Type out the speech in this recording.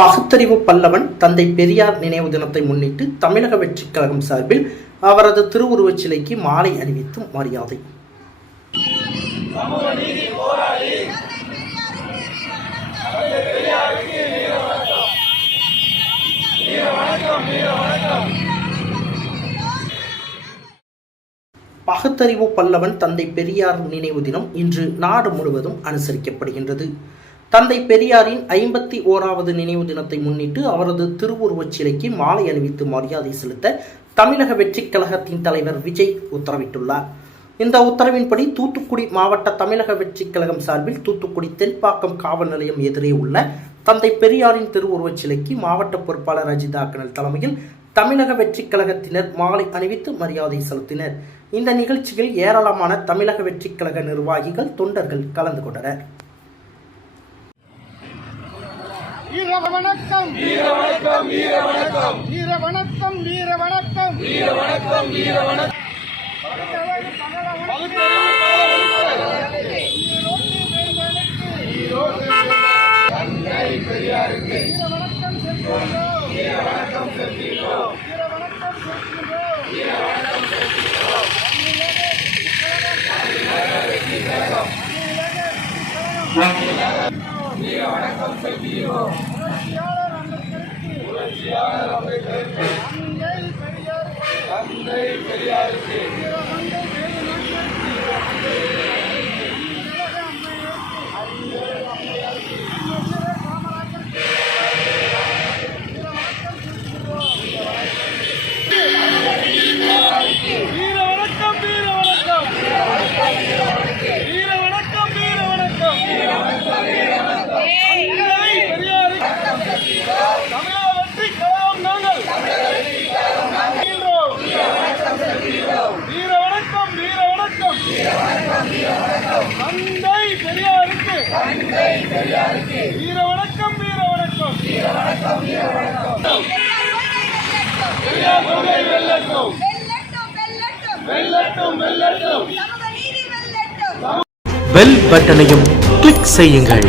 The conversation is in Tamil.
பகுத்தறிவு பல்லவன் தந்தை பெரியார் நினைவு தினத்தை முன்னிட்டு தமிழக வெற்றி கழகம் சார்பில் அவரது திருவுருவச் சிலைக்கு மாலை அணிவித்து மரியாதை. பகுத்தறிவு பல்லவன் தந்தை பெரியார் நினைவு தினம் இன்று நாடு முழுவதும் அனுசரிக்கப்படுகின்றது. தந்தை பெரியாரின் ஐம்பத்தி ஓராவது நினைவு தினத்தை முன்னிட்டு அவரது திருவுருவச் சிலைக்கு மாலை அணிவித்து மரியாதை செலுத்த தமிழக வெற்றிக் கழகத்தின் தலைவர் விஜய் உத்தரவிட்டுள்ளார். இந்த உத்தரவின்படி தூத்துக்குடி மாவட்ட தமிழக வெற்றிக் கழகம் சார்பில் தூத்துக்குடி தென்பாக்கம் காவல் நிலையம் எதிரே உள்ள தந்தை பெரியாரின் திருவுருவச் சிலைக்கு மாவட்ட பொறுப்பாளர் அஜிதா கனல் தலைமையில் தமிழக வெற்றிக் கழகத்தினர் மாலை அணிவித்து மரியாதை செலுத்தினர். இந்த நிகழ்ச்சியில் ஏராளமான தமிழக வெற்றிக் கழக நிர்வாகிகள் தொண்டர்கள் கலந்து கொண்டனர். வீர வணக்கம் வீர வணக்கம் வீர வணக்கம் வீர வணக்கம் வீர வணக்கம் வீர வணக்கம் வீர வணக்கம் தந்தை பெரியாருக்கு வீர வணக்கம் வணக்கம் செலுத்துகிறோம் புரட்சியாளர் அம்பேத்கருக்கு தந்தை பெரியாருக்கு Thank you. தந்தை பெரியாருக்கு. வீர வணக்கம் வீர வணக்கம் பெரியார் கொள்கை வெல்லட்டும் வெல்லட்டும் வெல்லட்டும் வெல்லட்டும் வெல்லட்டும் நீதி வெல்லட்டும் பெல் பட்டனையும் கிளிக் செய்யுங்கள்.